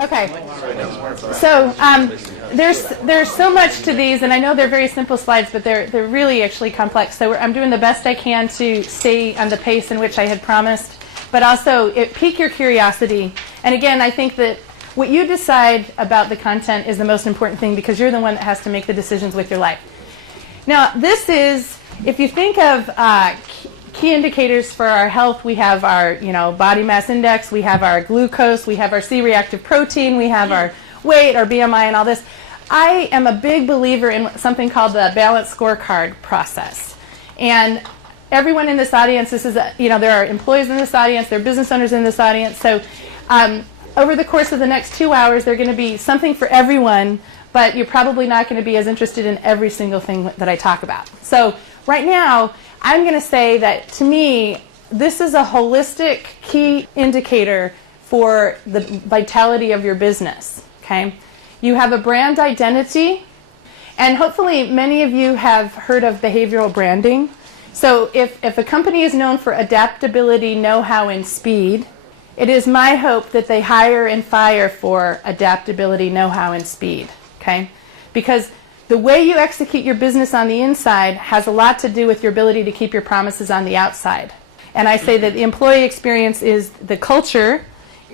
Okay. So there's so much to these, and I know they're very simple slides, but they're really actually complex. So I'm doing the best I can to stay on the pace in which I had promised, but also pique your curiosity. And again, I think that what you decide about the content is the most important thing, because you're the one that has to make the decisions with your life. Now, this is, if you think of key indicators for our health, we have our body mass index, we have our glucose, we have our C-reactive protein, we have our weight, our BMI, and all this. I am a big believer in something called the balanced scorecard process. And everyone in this audience, this is there are employees in this audience, there are business owners in this audience. So over the course of the next 2 hours, there's going to be something for everyone, but you're probably not going to be as interested in every single thing that I talk about. So right now, I'm going to say that, to me, this is a holistic key indicator for the vitality of your business. Okay? You have a brand identity, and hopefully many of you have heard of behavioral branding. So if a company is known for adaptability, know-how, and speed, it is my hope that they hire and fire for adaptability, know-how, and speed. Okay? Because the way you execute your business on the inside has a lot to do with your ability to keep your promises on the outside. And I say that the employee experience is the culture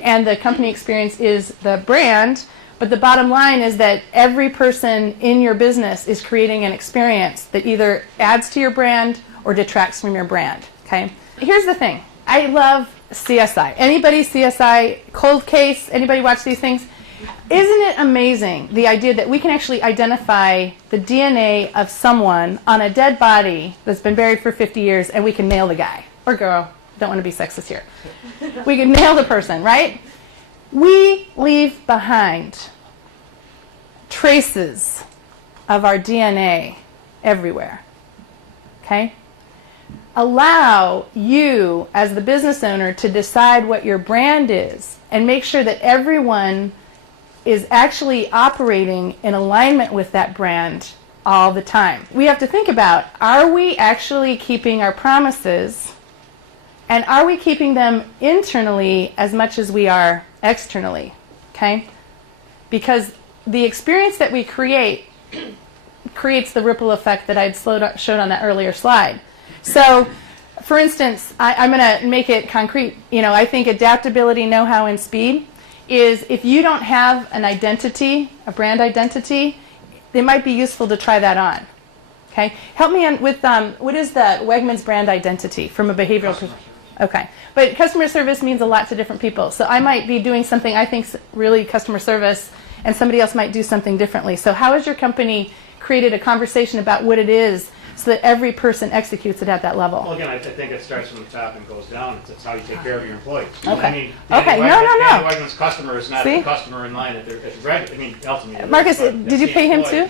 and the company experience is the brand, but the bottom line is that every person in your business is creating an experience that either adds to your brand or detracts from your brand. Okay? Here's the thing. I love CSI. Anybody CSI, Cold Case, anybody watch these things? Isn't it amazing, the idea that we can actually identify the DNA of someone on a dead body that's been buried for 50 years, and we can nail the guy or girl? Don't want to be sexist here. We can nail the person, right? We leave behind traces of our DNA everywhere. Okay? Allow you, as the business owner, to decide what your brand is and make sure that everyone is actually operating in alignment with that brand all the time. We have to think about, are we actually keeping our promises, and are we keeping them internally as much as we are externally? Okay? Because the experience that we create creates the ripple effect that I'd showed on that earlier slide. So, for instance, I'm going to make it concrete. I think adaptability, know-how, and speed is, if you don't have an identity, a brand identity, it might be useful to try that on. Okay? Help me on with what is the Wegmans brand identity from a behavioral perspective? Okay. But customer service means a lot to different people. So I might be doing something I think's really customer service, and somebody else might do something differently. So how has your company created a conversation about what it is so that every person executes it at that level? Well, again, I think it starts from the top and goes down. It's how you take care of your employees. Okay. I mean, Okay. No. Danny Wegman's customer is not See? the customer in line at the register. I mean, ultimately. Marcus, did you pay him too?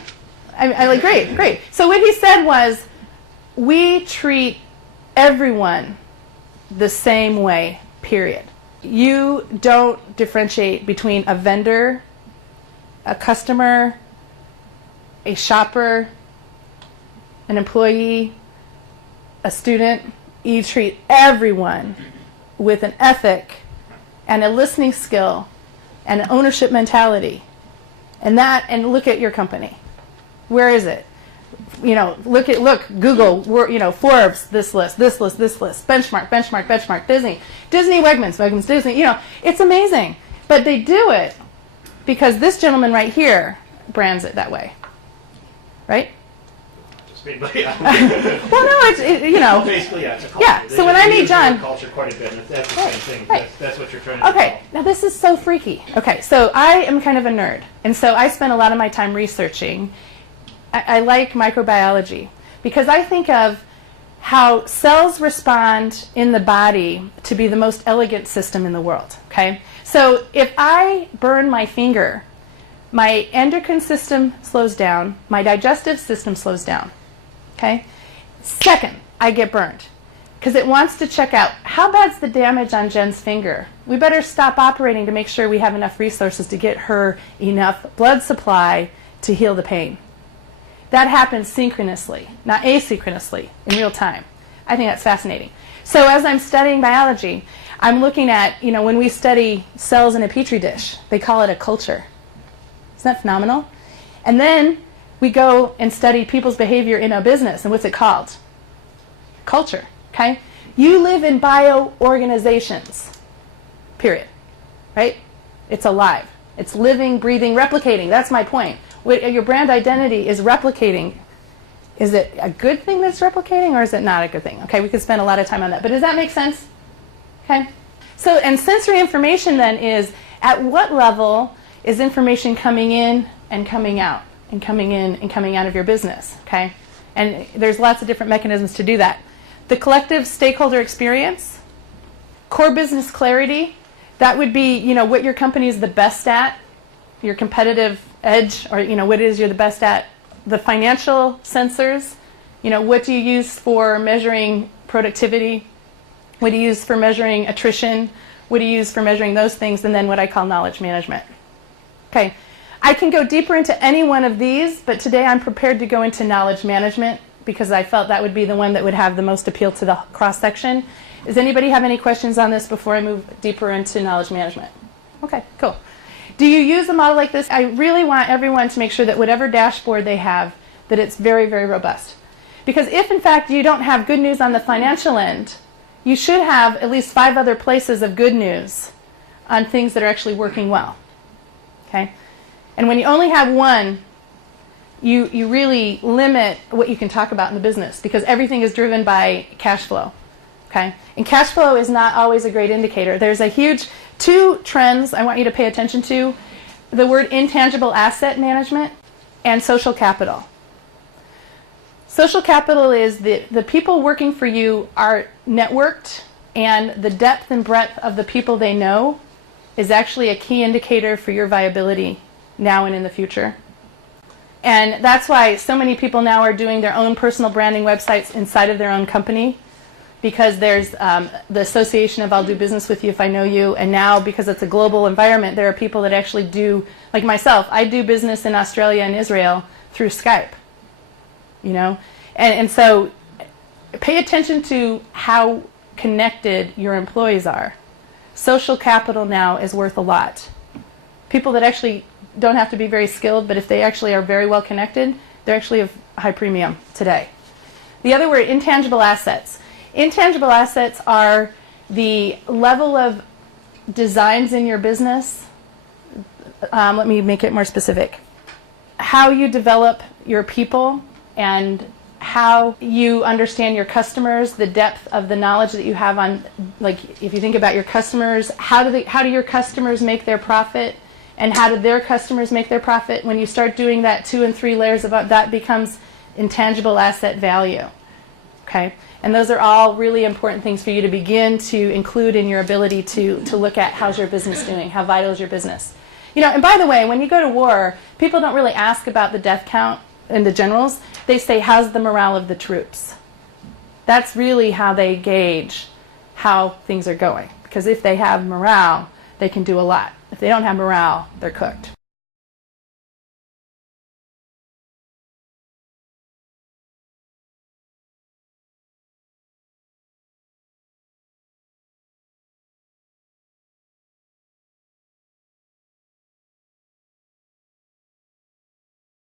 I like, great. So what he said was, we treat everyone the same way, period. You don't differentiate between a vendor, a customer, a shopper, an employee, a student. You treat everyone with an ethic and a listening skill and an ownership mentality. And look at your company. Where is it? Look, Google, Forbes, this list, benchmark, Disney, Wegmans, Disney. It's amazing. But they do it because this gentleman right here brands it that way. Right? But yeah. Well, no, Basically, yeah, it's a culture. Yeah, so when I meet John... culture quite a bit, and that's the same thing. Right. That's what you're trying to do. Okay, now this is so freaky. Okay, so I am kind of a nerd, and so I spend a lot of my time researching. I like microbiology because I think of how cells respond in the body to be the most elegant system in the world. Okay, so if I burn my finger, my endocrine system slows down, my digestive system slows down. Okay, second, I get burned because it wants to check out, how bad's the damage on Jen's finger? We better stop operating to make sure we have enough resources to get her enough blood supply to heal the pain. That happens synchronously, not asynchronously, in real time. I think that's fascinating. So as I'm studying biology, I'm looking at, when we study cells in a petri dish, they call it a culture. Isn't that phenomenal? And then we go and study people's behavior in a business, and what's it called? Culture, okay? You live in bioorganizations, period, right? It's alive. It's living, breathing, replicating. That's my point. Your brand identity is replicating. Is it a good thing that's replicating, or is it not a good thing? Okay, we could spend a lot of time on that, but does that make sense? Okay? So, and sensory information then is, at what level is information coming in and coming out, and coming in and coming out of your business, okay? And there's lots of different mechanisms to do that. The collective stakeholder experience, core business clarity, that would be, what your company is the best at, your competitive edge, or, what it is you're the best at. The financial sensors, what do you use for measuring productivity? What do you use for measuring attrition? What do you use for measuring those things? And then what I call knowledge management. Okay, I can go deeper into any one of these, but today I'm prepared to go into knowledge management because I felt that would be the one that would have the most appeal to the cross-section. Does anybody have any questions on this before I move deeper into knowledge management? Okay, cool. Do you use a model like this? I really want everyone to make sure that whatever dashboard they have, that it's very, very robust. Because if, in fact, you don't have good news on the financial end, you should have at least 5 other places of good news on things that are actually working well. Okay? And when you only have one, you really limit what you can talk about in the business because everything is driven by cash flow. Okay? And cash flow is not always a great indicator. There's a huge 2 trends I want you to pay attention to. The word intangible asset management and social capital. Social capital is the people working for you are networked, and the depth and breadth of the people they know is actually a key indicator for your viability now and in the future. And that's why so many people now are doing their own personal branding websites inside of their own company, because there's the association of I'll do business with you if I know you, and now because it's a global environment, there are people that actually do, like myself, I do business in Australia and Israel through Skype, and so pay attention to how connected your employees are. Social capital now is worth a lot. People that actually don't have to be very skilled, but if they actually are very well connected, they're actually of high premium today. The other word, intangible assets. Intangible assets are the level of designs in your business. Let me make it more specific. How you develop your people and how you understand your customers, the depth of the knowledge that you have on, like if you think about your customers, how do your customers make their profit, and how do their customers make their profit? When you start doing that 2 and 3 layers about that becomes intangible asset value. Okay? And those are all really important things for you to begin to include in your ability to look at how's your business doing, how vital is your business. And by the way, when you go to war, people don't really ask about the death count in the generals. They say, how's the morale of the troops? That's really how they gauge how things are going. Because if they have morale, they can do a lot. If they don't have morale, they're cooked.